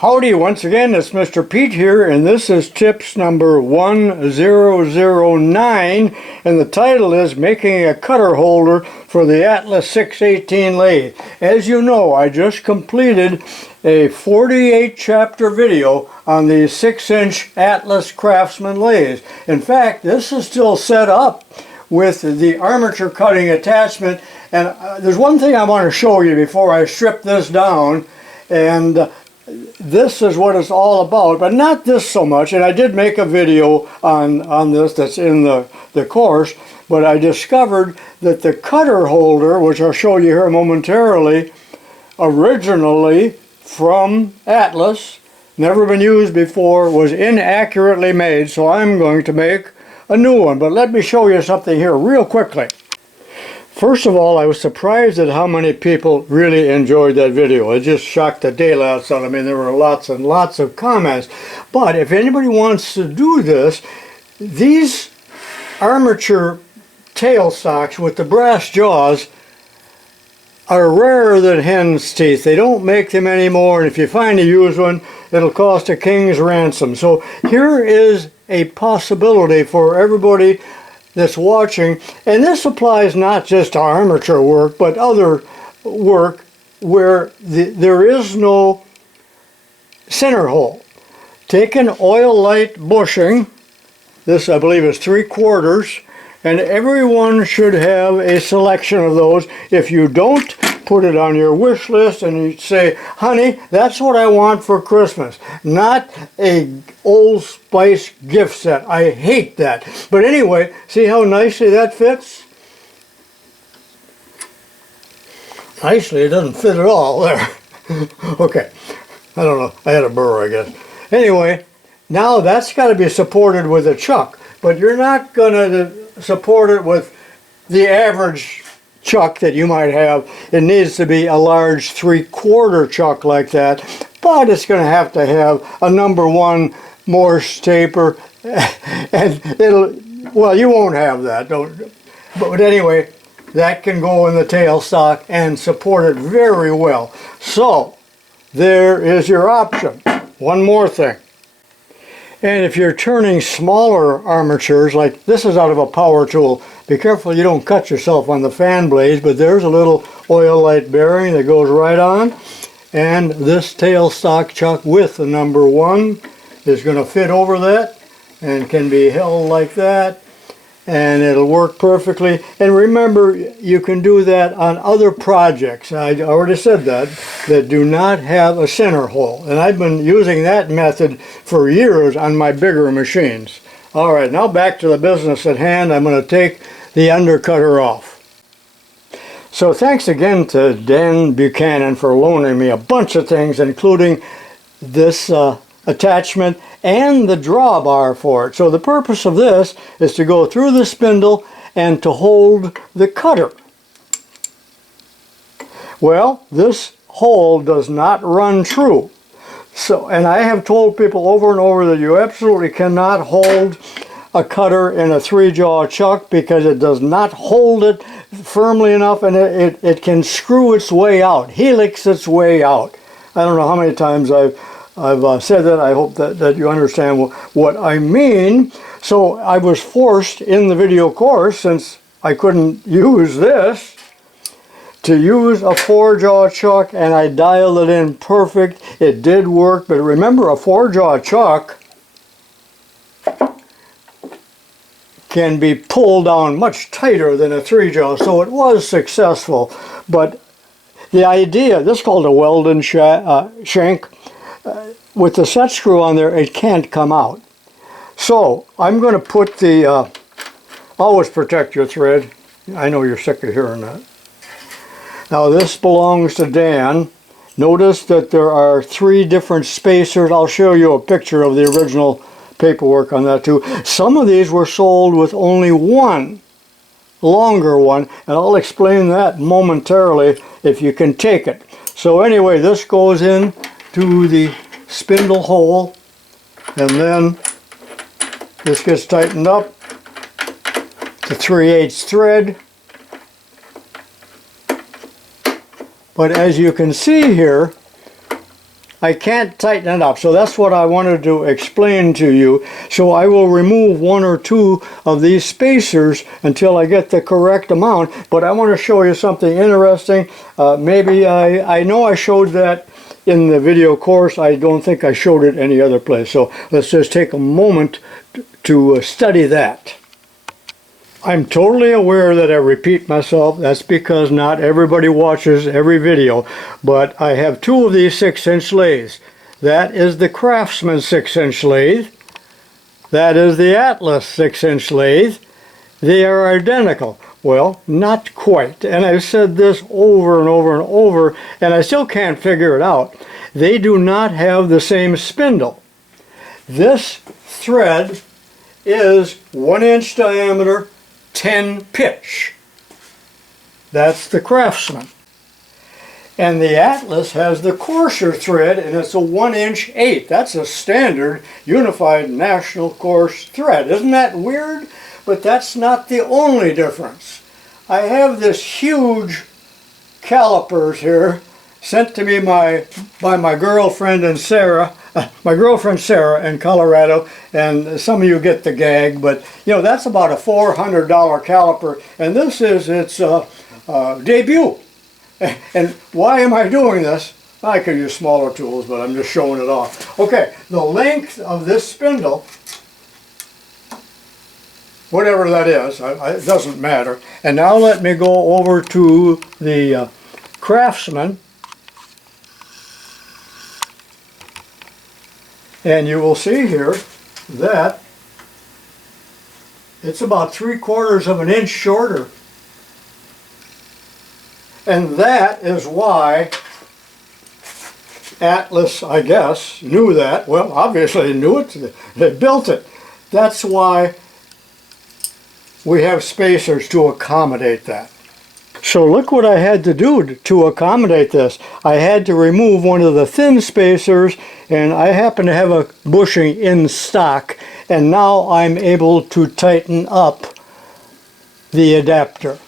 Howdy, once again, it's Mr. Pete here, and this is tips number 1009, and the title is Making a Cutter Holder for the Atlas 618 lathe. As you know, I just completed a 48 chapter video on the 6-inch Atlas Craftsman lathes. In fact, this is still set up with the armature cutting attachment, and there's one thing I want to show you before I strip this down, and this is what it's all about, but not this so much. And I did make a video on this that's in the course, but I discovered that the cutter holder, which I'll show you here momentarily, originally from Atlas, never been used before, was inaccurately made, so I'm going to make a new one. But let me show you something here real quickly. First of all, I was surprised at how many people really enjoyed that video. It just shocked the daylights out of me. I mean, there were lots and lots of comments. But if anybody wants to do this, these armature tailstocks with the brass jaws are rarer than hen's teeth. They don't make them anymore, and if you find a used one, it'll cost a king's ransom. So here is a possibility for everybody that's watching, and this applies not just to armature work but other work where there is no center hole. Take an oil light bushing, this I believe is 3/4, and everyone should have a selection of those. If you don't, put it on your wish list and you say, honey, that's what I want for Christmas, not a Old Spice gift set. I hate that. But anyway, see how nicely that fits? Nicely, it doesn't fit at all there. Okay, I don't know, I had a burr, I guess. Anyway, now that's got to be supported with a chuck, but you're not going to support it with the average chuck that you might have. It needs to be a large 3/4 chuck like that, but it's going to have a number 1 Morse taper, and well, you won't have that, but anyway, that can go in the tailstock and support it very well. So there is your option. One more thing. And if you're turning smaller armatures, like this is out of a power tool, be careful you don't cut yourself on the fan blades, but there's a little oil light bearing that goes right on, and this tailstock chuck with the number 1 is going to fit over that and can be held like that, and it'll work perfectly. And remember, you can do that on other projects, I already said that do not have a center hole, and I've been using that method for years on my bigger machines. Alright, now back to the business at hand. I'm going to take the undercutter off. So thanks again to Dan Buchanan for loaning me a bunch of things, including this attachment and the drawbar for it. So the purpose of this is to go through the spindle and to hold the cutter. Well, this hole does not run true. So, and I have told people over and over that you absolutely cannot hold a cutter in a 3-jaw chuck because it does not hold it firmly enough, and it can screw its way out, helix its way out. I don't know how many times I've said that. I hope that you understand what I mean. So I was forced in the video course, since I couldn't use this, to use a 4-jaw chuck, and I dialed it in perfect. It did work, but remember, a 4-jaw chuck can be pulled down much tighter than a 3-jaw, so it was successful. But the idea, this is called a Weldon shank, with the set screw on there, it can't come out. So I'm going to put the, always protect your thread. I know you're sick of hearing that. Now this belongs to Dan. Notice that there are 3 different spacers. I'll show you a picture of the original paperwork on that too. Some of these were sold with only 1 longer one, and I'll explain that momentarily if you can take it. So anyway, this goes in to the spindle hole, and then this gets tightened up to 3/8 thread. But as you can see here, I can't tighten it up. So that's what I wanted to explain to you. So I will remove one or two of these spacers until I get the correct amount. But I want to show you something interesting. Maybe I know I showed that in the video course. I don't think I showed it any other place. So let's just take a moment to study that. I'm totally aware that I repeat myself. That's because not everybody watches every video, but I have two of these 6-inch lathes. That is the Craftsman 6-inch lathe. That is the Atlas 6-inch lathe. They are identical. Well, not quite. And I've said this over and over and over, and I still can't figure it out. They do not have the same spindle. This thread is 1-inch diameter, 10 pitch. That's the Craftsman. And the Atlas has the coarser thread, and it's a 1-inch 8. That's a standard unified national coarse thread. Isn't that weird? But that's not the only difference. I have this huge calipers here sent to me by my girlfriend and Sarah. My girlfriend Sarah in Colorado, and some of you get the gag, but you know, that's about a $400 caliper, and this is its debut. And why am I doing this? I could use smaller tools, but I'm just showing it off. Okay, the length of this spindle, whatever that is, it doesn't matter. And now let me go over to the Craftsman. And you will see here that it's about 3/4 of an inch shorter. And that is why Atlas, I guess, knew that. Well, obviously they knew it. They built it. That's why we have spacers to accommodate that. So look what I had to do to accommodate this. I had to remove one of the thin spacers, and I happen to have a bushing in stock, and now I'm able to tighten up the adapter.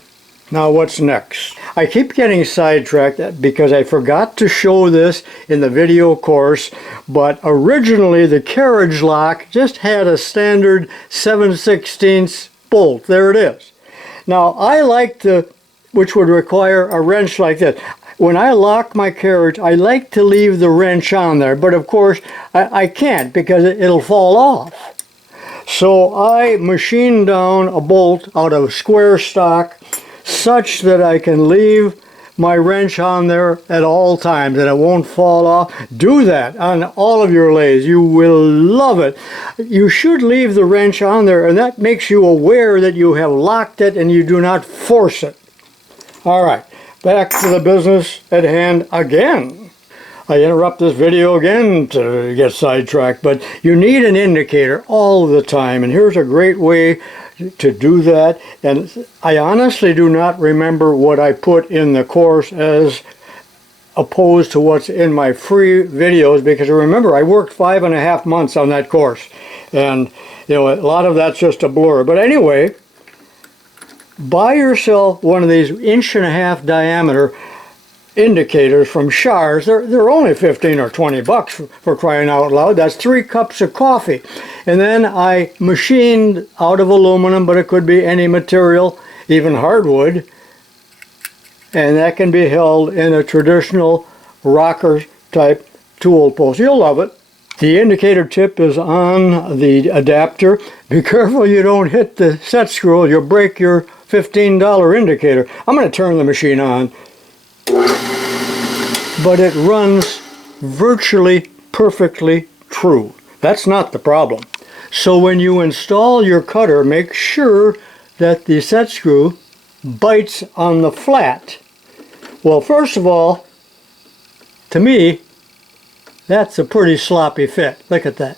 Now what's next? I keep getting sidetracked because I forgot to show this in the video course, but originally the carriage lock just had a standard 7/16 bolt. There it is. Now I like to, which would require a wrench like this. When I lock my carriage, I like to leave the wrench on there, but of course I can't because it'll fall off. So I machined down a bolt out of square stock such that I can leave my wrench on there at all times and it won't fall off. Do that on all of your lathes. You will love it. You should leave the wrench on there, and that makes you aware that you have locked it and you do not force it. All right, back to the business at hand again. I interrupt this video again to get sidetracked, but you need an indicator all the time, and here's a great way to do that. And I honestly do not remember what I put in the course as opposed to what's in my free videos, because remember I worked 5.5 months on that course, and you know, a lot of that's just a blur. But anyway, buy yourself one of these 1.5-inch diameter indicators from Shars. They're only 15 or 20 bucks for crying out loud. That's 3 cups of coffee. And then I machined out of aluminum, but it could be any material, even hardwood, and that can be held in a traditional rocker type tool post. You'll love it. The indicator tip is on the adapter. Be careful you don't hit the set screw. You'll break your $15 indicator. I'm going to turn the machine on, but it runs virtually perfectly true. That's not the problem. So when you install your cutter, make sure that the set screw bites on the flat. Well, first of all, to me, that's a pretty sloppy fit. Look at that.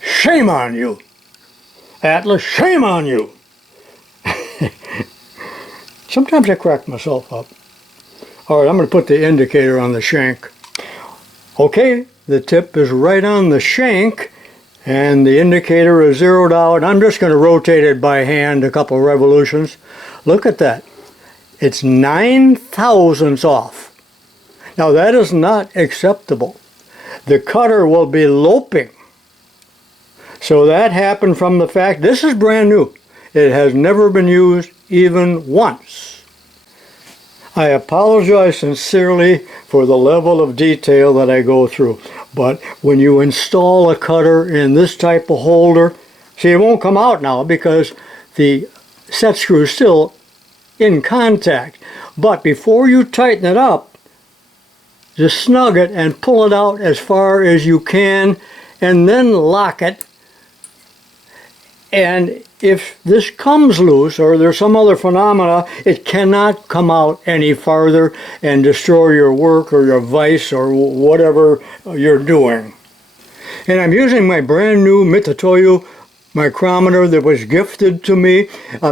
Shame on you, Atlas, shame on you. Sometimes I crack myself up. All right, I'm going to put the indicator on the shank. Okay, the tip is right on the shank, and the indicator is zeroed out. I'm just going to rotate it by hand a couple revolutions. Look at that. It's 9 thousandths off. Now that is not acceptable. The cutter will be loping. So that happened from the fact, this is brand new. It has never been used even once. I apologize sincerely for the level of detail that I go through. But when you install a cutter in this type of holder, see, it won't come out now because the set screw is still in contact. But before you tighten it up, just snug it and pull it out as far as you can and then lock it. And if this comes loose or there's some other phenomena, it cannot come out any farther and destroy your work or your vise or whatever you're doing. And I'm using my brand new Mitutoyo micrometer that was gifted to me.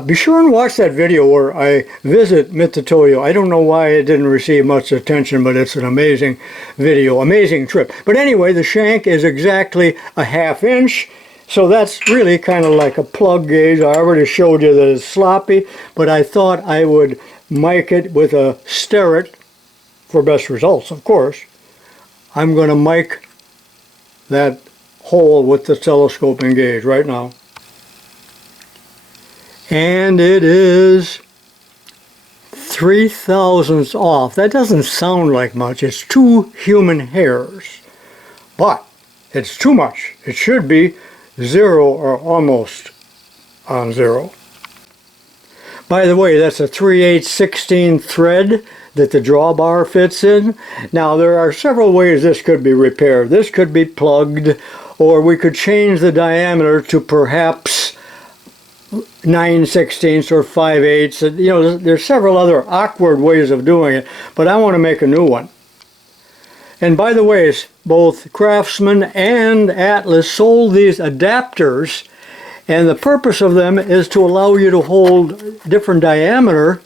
Be sure and watch that video where I visit Mitutoyo. I don't know why it didn't receive much attention, but it's an amazing video, amazing trip. But anyway, the shank is exactly a 1/2 inch. So that's really kind of like a plug gauge. I already showed you that it's sloppy, but I thought I would mic it with a Sterret for best results, of course. I'm going to mic that hole with the telescoping gauge right now. And it is 0.003 off. That doesn't sound like much. It's 2 human hairs. But it's too much. It should be 0 or almost on 0. By the way, that's a 3/8/16 thread that the drawbar fits in. Now there are several ways this could be repaired. This could be plugged, or we could change the diameter to perhaps 9/16 or 5/8. You know, there's several other awkward ways of doing it, but I want to make a new one. And by the way, both Craftsman and Atlas sold these adapters, and the purpose of them is to allow you to hold different diameter,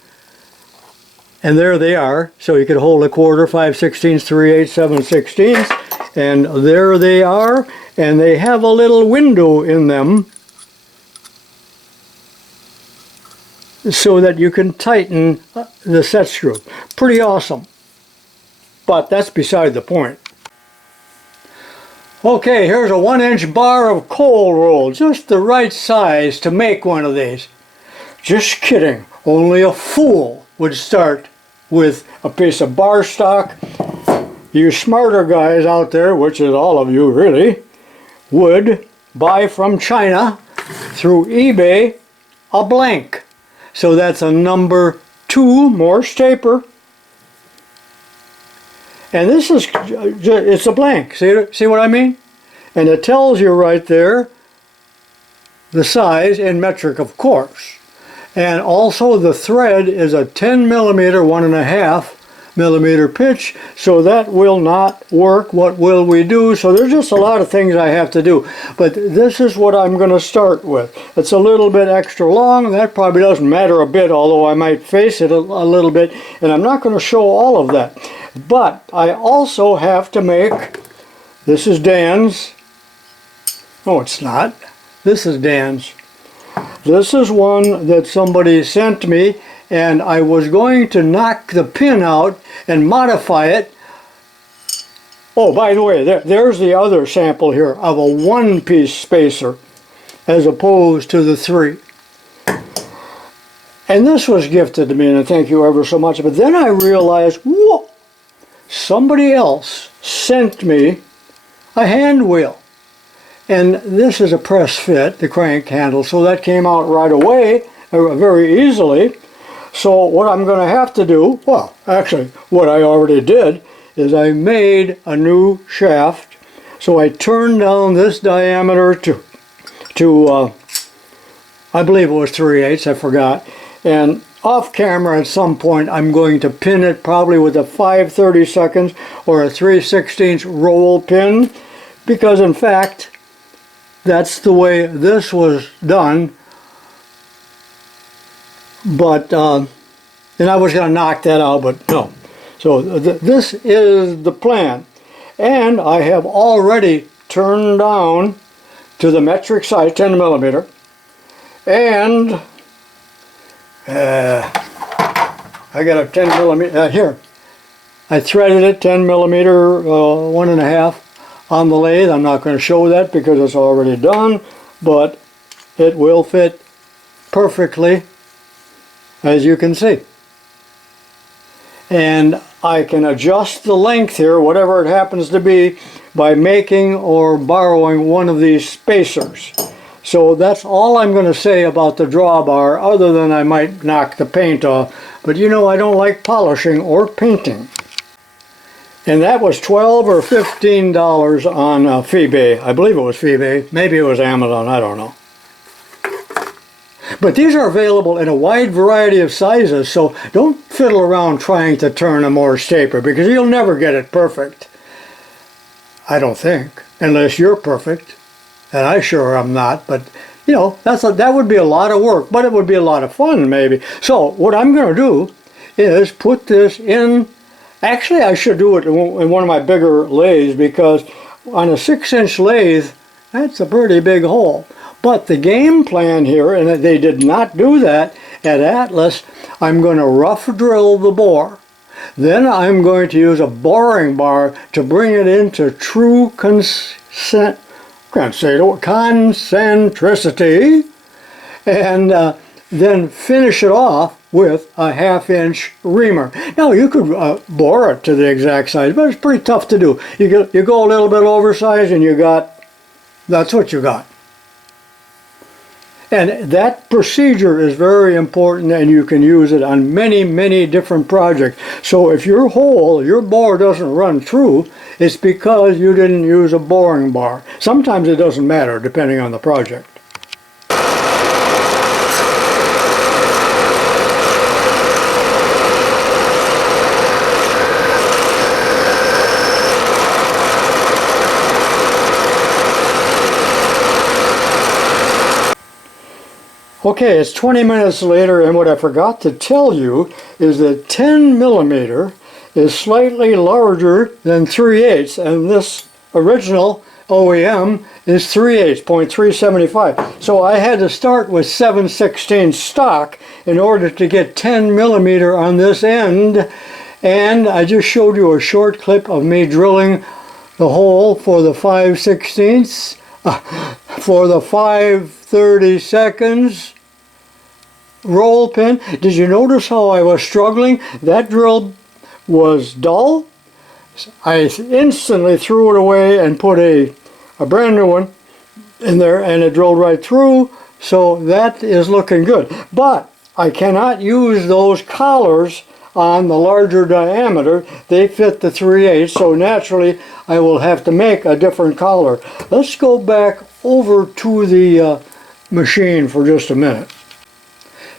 and there they are. So you could hold 1/4, 5/16, 3/8, 7/16, and there they are, and they have a little window in them so that you can tighten the set screw. Pretty awesome. But that's beside the point. Okay, here's a 1-inch bar of coal roll, just the right size to make one of these. Just kidding, only a fool would start with a piece of bar stock. You smarter guys out there, which is all of you really, would buy from China through eBay a blank. So that's a number 2 Morse taper. And this is, it's a blank, see what I mean? And it tells you right there the size in metric, of course. And also the thread is a 10 millimeter, 1.5 millimeter pitch, so that will not work. What will we do? So there's just a lot of things I have to do. But this is what I'm going to start with. It's a little bit extra long. That probably doesn't matter a bit, although I might face it a little bit. And I'm not going to show all of that. But I also have to make, this is Dan's. Oh, it's not. This is Dan's. This is one that somebody sent me, and I was going to knock the pin out and modify it. Oh, by the way, there's the other sample here of a 1-piece spacer as opposed to the 3. And this was gifted to me, and thank you ever so much. But then I realized, whoa, somebody else sent me a hand wheel. And this is a press fit, the crank handle, so that came out right away, very easily. So what I'm going to have to do, well, actually, what I already did, is I made a new shaft. So I turned down this diameter to I believe it was 3/8, I forgot. And off camera at some point, I'm going to pin it probably with a 5/32 or a 3/16 roll pin, because in fact, that's the way this was done. But, and I was going to knock that out, but no. So this is the plan. And I have already turned down to the metric size, 10 millimeter. And I got a 10 millimeter, here. I threaded it 10 millimeter, 1.5 on the lathe. I'm not going to show that because it's already done, but it will fit perfectly, as you can see. And I can adjust the length here, whatever it happens to be, by making or borrowing one of these spacers. So that's all I'm going to say about the drawbar, other than I might knock the paint off. But you know, I don't like polishing or painting. And that was $12 or $15 on FACEPLATE. I believe it was FACEPLATE. Maybe it was Amazon, I don't know. But these are available in a wide variety of sizes, so don't fiddle around trying to turn a Morse taper, because you'll never get it perfect. I don't think, unless you're perfect, and I sure am not. But you know, that would be a lot of work, but it would be a lot of fun maybe. So what I'm going to do is put this in. Actually, I should do it in one of my bigger lathes, because on a 6-inch lathe, that's a pretty big hole. But the game plan here, and they did not do that at Atlas, I'm going to rough drill the bore. Then I'm going to use a boring bar to bring it into true concentricity, and then finish it off with a 1/2-inch reamer. Now you could bore it to the exact size, but it's pretty tough to do. You go a little bit oversized and that's what you got. And that procedure is very important, and you can use it on many, many different projects. So if your bore doesn't run true, it's because you didn't use a boring bar. Sometimes it doesn't matter, depending on the project. Okay, it's 20 minutes later, and what I forgot to tell you is that 10 millimeter is slightly larger than 3/8, and this original OEM is 3/8, 0.375. So I had to start with 7/16 stock in order to get 10 millimeter on this end, and I just showed you a short clip of me drilling the hole for the 5/16, for the 5/32 roll pin. Did you notice how I was struggling? That drill was dull. I instantly threw it away and put a brand new one in there, and it drilled right through. So that is looking good. But I cannot use those collars on the larger diameter. They fit the 3/8, so naturally I will have to make a different collar. Let's go back over to the machine for just a minute.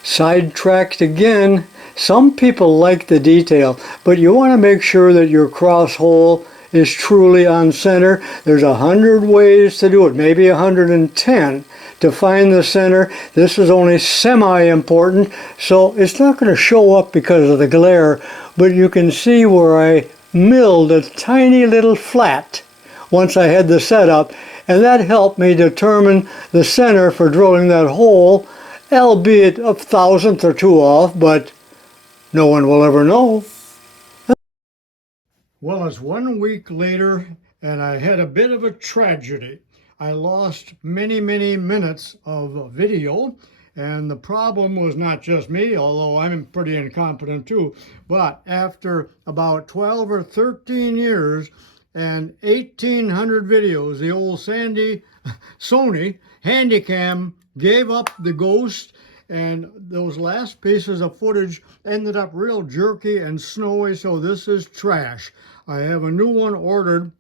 Sidetracked again. Some people like the detail, but you want to make sure that your cross hole is truly on center. There's 100 ways to do it, maybe 110 to find the center. This is only semi-important, so it's not going to show up because of the glare, but you can see where I milled a tiny little flat once I had the setup, and that helped me determine the center for drilling that hole, albeit a thousandth or two off, but no one will ever know. Well, it's 1 week later, and I had a bit of a tragedy. I lost many, many minutes of video, and the problem was not just me, although I'm pretty incompetent too, but after about 12 or 13 years and 1,800 videos, the old Sony Handycam gave up the ghost, and those last pieces of footage ended up real jerky and snowy, so this is trash. I have a new one ordered,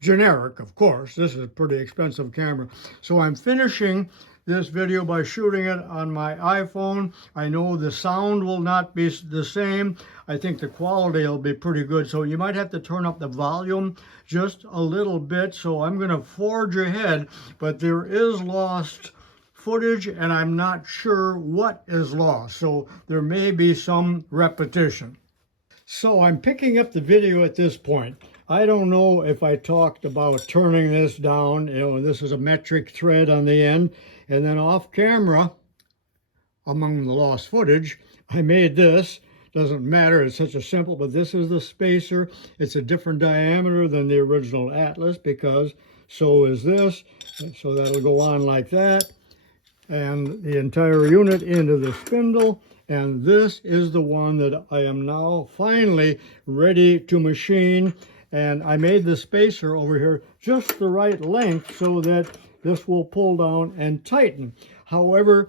generic, of course. This is a pretty expensive camera. So I'm finishing this video by shooting it on my iPhone. I know the sound will not be the same. I think the quality will be pretty good, so you might have to turn up the volume just a little bit. So I'm going to forge ahead, but there is lost footage, and I'm not sure what is lost, so there may be some repetition. So I'm picking up the video at this point. I don't know if I talked about turning this down. You know, this is a metric thread on the end, and then off camera, among the lost footage, I made this doesn't matter. It's such a simple, but this is the spacer. It's a different diameter than the original Atlas because so is this. So that'll go on like that. And the entire unit into the spindle. And this is the one that I am now finally ready to machine. And I made the spacer over here just the right length so that this will pull down and tighten. However,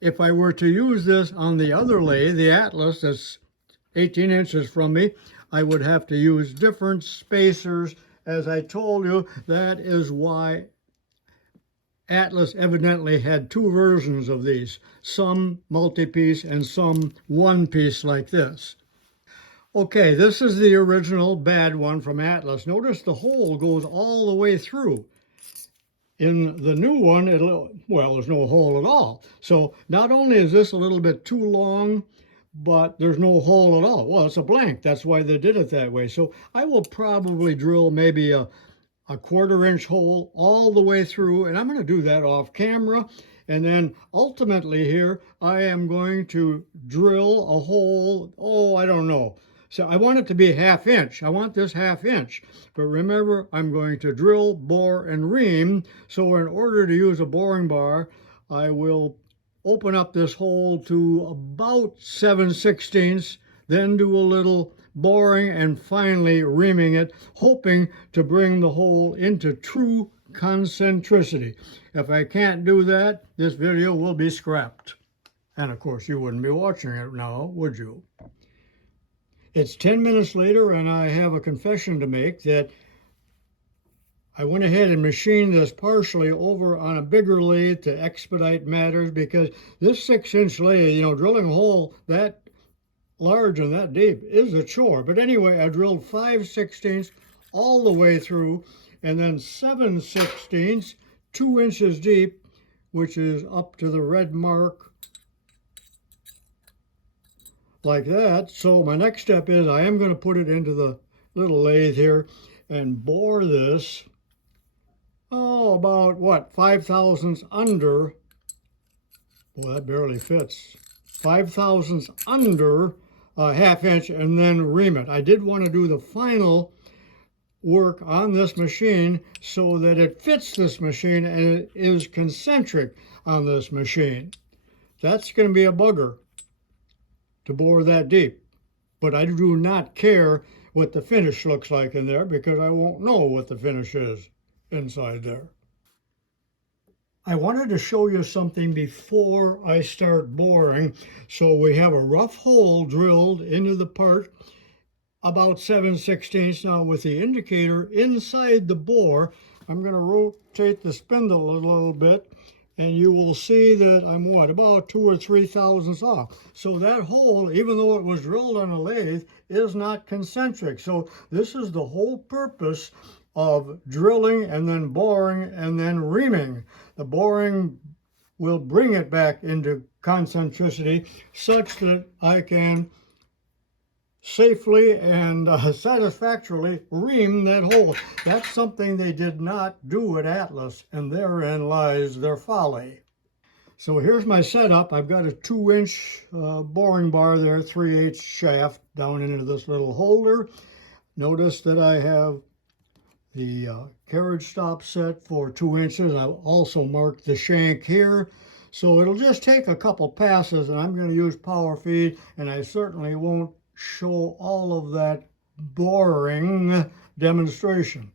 if I were to use this on the other lathe, the Atlas, that's 18 inches from me, I would have to use different spacers. As I told you, that is why Atlas evidently had two versions of these, some multi-piece and some one-piece like this. Okay, this is the original bad one from Atlas. Notice the hole goes all the way through. In the new one, well, there's no hole at all. So not only is this a little bit too long, but there's no hole at all. Well, it's a blank. That's why they did it that way. So I will probably drill maybe a 1/4 inch hole all the way through, and I'm going to do that off camera. And then ultimately here, I am going to drill a hole, oh, I don't know. So I want it to be 1/2 inch. I want this 1/2 inch. But remember, I'm going to drill, bore, and ream. So in order to use a boring bar, I will open up this hole to about 7/16, then do a little boring and finally reaming it, hoping to bring the hole into true concentricity. If I can't do that, this video will be scrapped. And of course, you wouldn't be watching it now, would you? It's 10 minutes later, and I have a confession to make that I went ahead and machined this partially over on a bigger lathe to expedite matters, because this 6-inch lathe, you know, drilling a hole that large and that deep is a chore. But anyway, I drilled 5/16 all the way through, and then 7/16, 2 inches deep, which is up to the red mark like that. So my next step is I am going to put it into the little lathe here and bore this, oh, about what, 5/1000 under. Well, that barely fits. 5/1000 under a 1/2 inch, and then ream it. I did want to do the final work on this machine so that it fits this machine and it is concentric on this machine. That's going to be a bugger to bore that deep. But I do not care what the finish looks like in there, because I won't know what the finish is inside there. I wanted to show you something before I start boring. So we have a rough hole drilled into the part about 7/16. Now with the indicator inside the bore, I'm going to rotate the spindle a little bit, and you will see that I'm what, about 2 or 3 thousandths off. So that hole, even though it was drilled on a lathe, is not concentric. So this is the whole purpose of drilling and then boring and then reaming. The boring will bring it back into concentricity such that I can safely and satisfactorily ream that hole. That's something they did not do at Atlas, and therein lies their folly. So here's my setup. I've got a 2-inch boring bar there, 3/8 shaft down into this little holder. Notice that I have the carriage stop set for 2 inches. I've also marked the shank here. So it'll just take a couple passes, and I'm going to use power feed, and I certainly won't show all of that boring demonstration.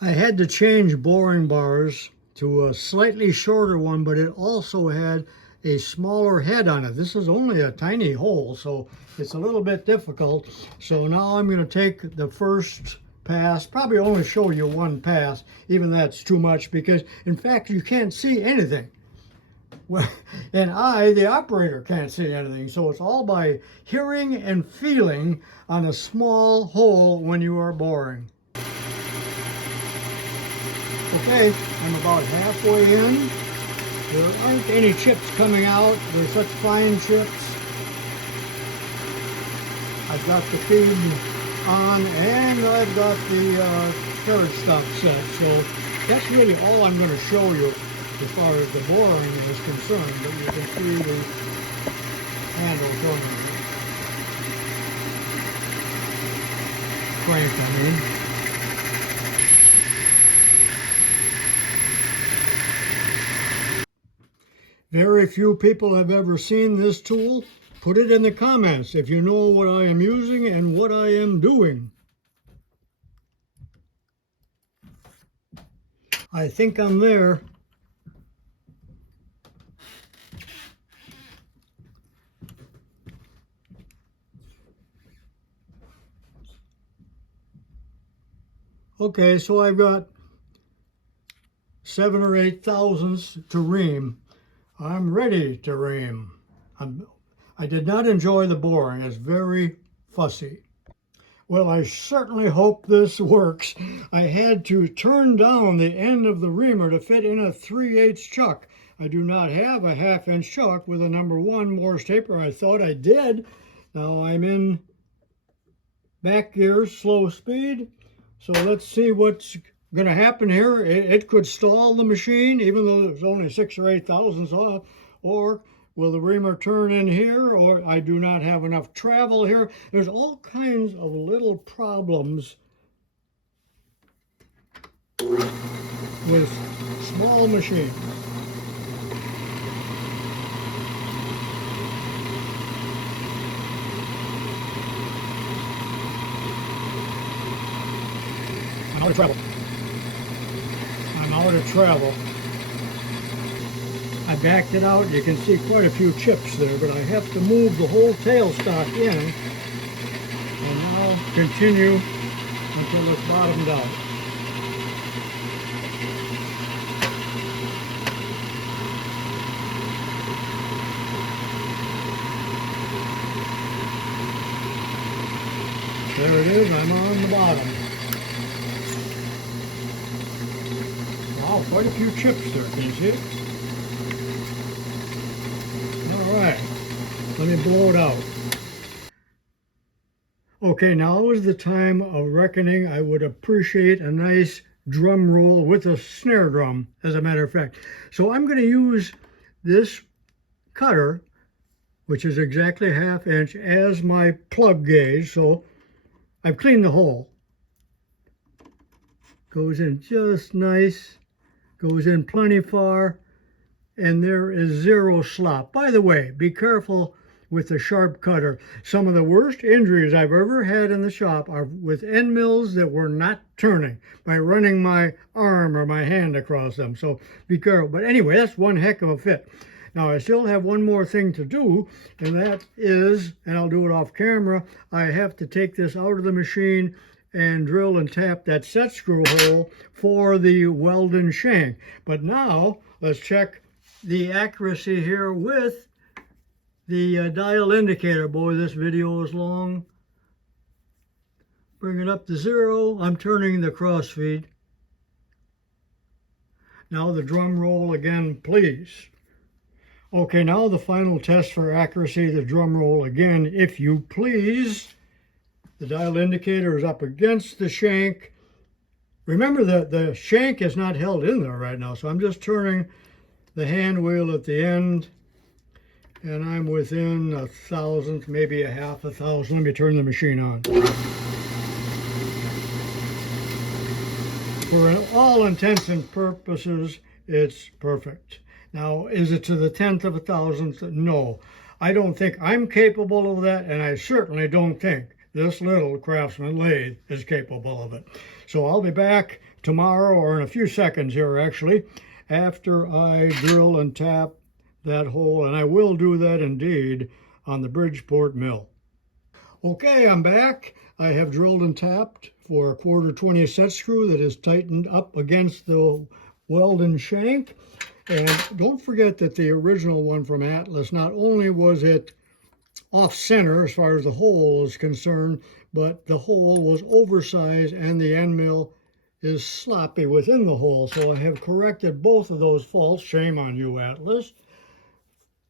I had to change boring bars to a slightly shorter one, but it also had a smaller head on it. This is only a tiny hole, so it's a little bit difficult. So now I'm going to take the first pass, probably only show you one pass. Even that's too much, because in fact you can't see anything. Well, and I, the operator, can't see anything. So it's all by hearing and feeling on a small hole when you are boring. Okay, I'm about halfway in. There aren't any chips coming out. They're such fine chips. I've got the feed on, and I've got the carriage stop set. So that's really all I'm going to show you as far as the boring is concerned, but you can see the handle coming. crank, I mean. Very few people have ever seen this tool. Put it in the comments if you know what I am using and what I am doing. I think I'm there. Okay, so I've got 7 or 8 thousandths to ream. I'm ready to ream. I did not enjoy the boring. It's very fussy. Well, I certainly hope this works. I had to turn down the end of the reamer to fit in a 3/8 chuck. I do not have a 1/2 inch chuck with a number 1 Morse taper. I thought I did. Now I'm in back gear, slow speed. So let's see what's going to happen here. It could stall the machine, even though it's only 6 or 8 thousandths off, or will the reamer turn in here, or I do not have enough travel here. There's all kinds of little problems with small machines. I'm out of travel. I'm out of travel. I backed it out. You can see quite a few chips there, but I have to move the whole tailstock in and now continue until it's bottomed out. There it is. I'm on the bottom. Wow, quite a few chips there. Can you see it? All right, let me blow it out. Okay, now is the time of reckoning. I would appreciate a nice drum roll with a snare drum, as a matter of fact. So I'm going to use this cutter, which is exactly 1/2 inch, as my plug gauge. So I've cleaned the hole. Goes in just nice, goes in plenty far, and there is 0 slop. By the way, be careful with the sharp cutter. Some of the worst injuries I've ever had in the shop are with end mills that were not turning by running my arm or my hand across them. So be careful. But anyway, that's one heck of a fit. Now I still have one more thing to do, and that is, and I'll do it off camera, I have to take this out of the machine and drill and tap that set screw hole for the Weldon shank. But now let's check the accuracy here with the dial indicator. Boy, this video is long. Bring it up to 0. I'm turning the crossfeed. Now the drum roll again, please. Okay, now the final test for accuracy, the drum roll again, if you please. The dial indicator is up against the shank. Remember that the shank is not held in there right now, so I'm just turning the hand wheel at the end, and I'm within 1,000th, maybe a 1/2 a thousand. Let me turn the machine on. For all intents and purposes, it's perfect. Now, is it to the 10th of a thousandth? No. I don't think I'm capable of that, and I certainly don't think this little Craftsman lathe is capable of it. So I'll be back tomorrow, or in a few seconds here actually, after I drill and tap that hole, and I will do that indeed on the Bridgeport mill. Okay, I'm back. I have drilled and tapped for a 1/4 20 set screw that is tightened up against the Weldon shank. And don't forget that the original one from Atlas, not only was it off center as far as the hole is concerned, but the hole was oversized and the end mill is sloppy within the hole. So I have corrected both of those faults. Shame on you, Atlas.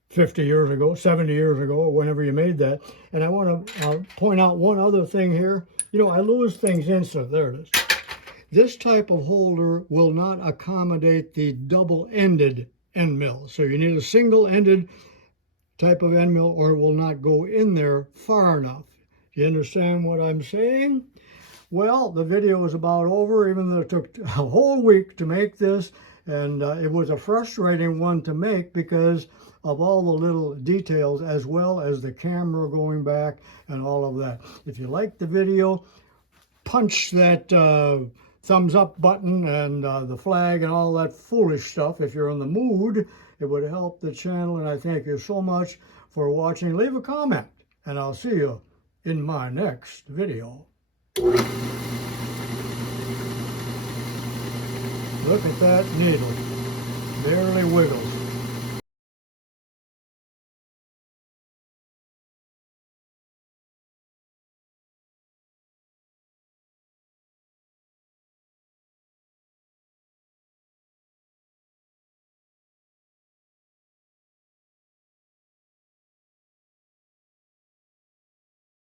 50 years ago, 70 years ago, or whenever you made that. And I want to point out one other thing here. You know, I lose things instantly. There it is. This type of holder will not accommodate the double-ended end mill. So you need a single-ended type of end mill, or it will not go in there far enough. Do you understand what I'm saying? Well, the video is about over, even though it took a whole week to make this. And it was a frustrating one to make because of all the little details, as well as the camera going back and all of that. If you liked the video, punch that thumbs up button and the flag and all that foolish stuff. If you're in the mood, it would help the channel. And I thank you so much for watching. Leave a comment, and I'll see you in my next video. Look at that needle. Barely wiggles.